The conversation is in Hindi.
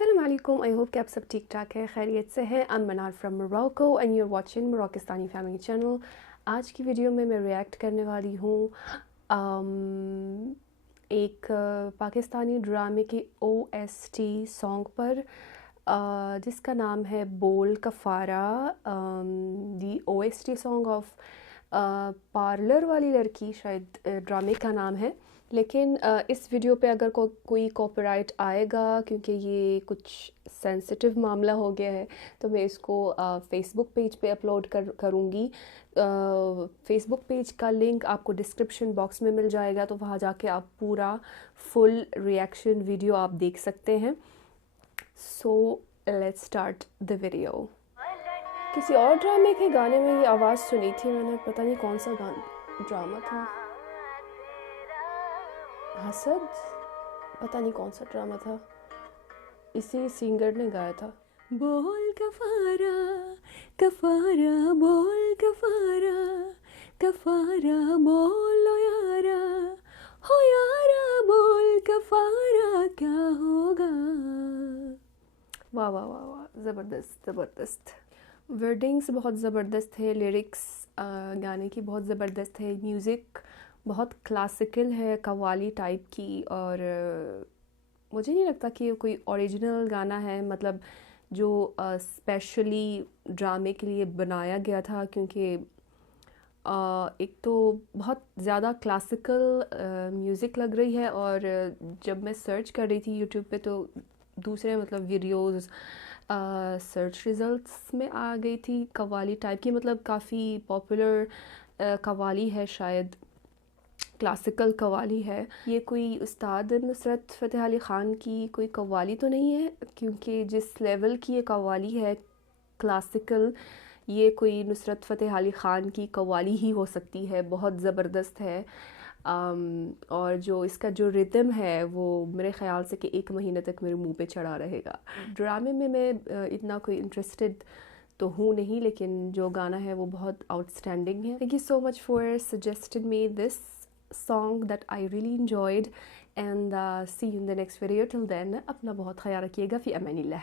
अस्सलाम वालेकुम। आई होप कि आप सब ठीक ठाक हैं, खैरियत से हैं। I'm Manar from Morocco and you are watching Moroccistani family channel. आज की वीडियो में मैं रिएक्ट करने वाली हूँ एक पाकिस्तानी ड्रामे की OST सॉन्ग पर जिसका नाम है बोल कफ़ारा। दी OST सॉन्ग ऑफ पार्लर वाली लड़की, शायद ड्रामे का नाम है। लेकिन इस वीडियो पे अगर कोई कॉपीराइट आएगा, क्योंकि ये कुछ सेंसिटिव मामला हो गया है, तो मैं इसको फ़ेसबुक पेज पे अपलोड करूँगी। फ़ेसबुक पेज का लिंक आपको डिस्क्रिप्शन बॉक्स में मिल जाएगा, तो वहाँ जाके आप पूरा फुल रिएक्शन वीडियो आप देख सकते हैं। So let's start the video. किसी और ड्रामे के गाने में ये आवाज़ सुनी थी मैंने, पता नहीं कौन सा ड्रामा था। हसद, पता नहीं कौन सा ड्रामा था, इसी सिंगर ने गाया था। बोल कफ़ारा कफ़ारा बोल कफ़ारा कफ़ारा बोलो यारा, हो यारा बोल कफ़ारा क्या होगा। वाह वाह वाह वाह, ज़बरदस्त ज़बरदस्त। वर्डिंग्स बहुत ज़बरदस्त है, लिरिक्स गाने की बहुत ज़बरदस्त है, म्यूज़िक बहुत क्लासिकल है, कव्वाली टाइप की। और मुझे नहीं लगता कि ये कोई ओरिजिनल गाना है, मतलब जो स्पेशली ड्रामे के लिए बनाया गया था, क्योंकि एक तो बहुत ज़्यादा क्लासिकल म्यूज़िक लग रही है। और जब मैं सर्च कर रही थी यूट्यूब पे, तो दूसरे मतलब वीडियोज़ सर्च रिज़ल्ट्स में आ गई थी कव्वाली टाइप की, मतलब काफ़ी पॉपुलर कव्वाली है, शायद क्लासिकल कव्वाली है। ये कोई उस्ताद नुसरत फ़तेह अली ख़ान की कोई कव्वाली तो नहीं है, क्योंकि जिस लेवल की ये कव्वाली है क्लासिकल, ये कोई नुसरत फ़तेह अली ख़ान की कव्वाली ही हो सकती है। बहुत ज़बरदस्त है। और जो इसका जो रिदम है वो मेरे ख़्याल से कि 1 महीने तक मेरे मुंह पे चढ़ा रहेगा। ड्रामे में मैं इतना कोई इंटरेस्टेड तो हूँ नहीं, लेकिन जो गाना है वो बहुत आउटस्टैंडिंग है। Thank you so much for suggested me this song that I really enjoyed, and see you in the next video. Till then, अपना बहुत ख्याल रखिएगा। फ़ी अमानिल्लाह।